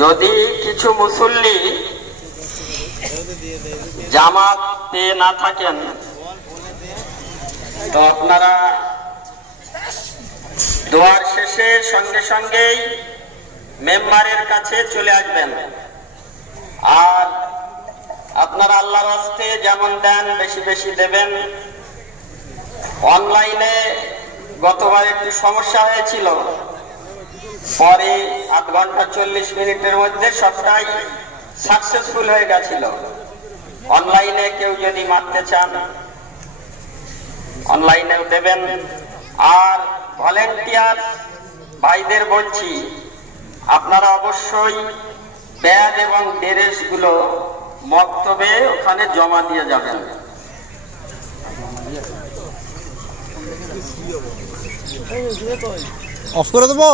যদি কিছু মুসল্লি জামাত পেয়ে না থাকেন তো আপনারা দোয়ার শেষে সঙ্গে সঙ্গেই মেম্বারের কাছে চলে আসবেন। আর আপনারা আল্লাহর রাস্তে যেমন দেন বেশি বেশি দেবেন। অনলাইনে গতবার একটু সমস্যা হয়েছিল, পরে ৮ ঘন্টা ৪০ মিনিটের মধ্যে সবটাই সাকসেসফুল হয়ে গেছিল। অনলাইনে কেউ যদি মারতে চান অনলাইনেও দেবেন। আর ভলেন্টিয়ার ভাইদের বলছি, আপনারা অবশ্যই ব্যাগ এবং ড্রেসগুলো মক্তবে ওখানে জমা দিয়ে যাবেন। অফ করে দেবো।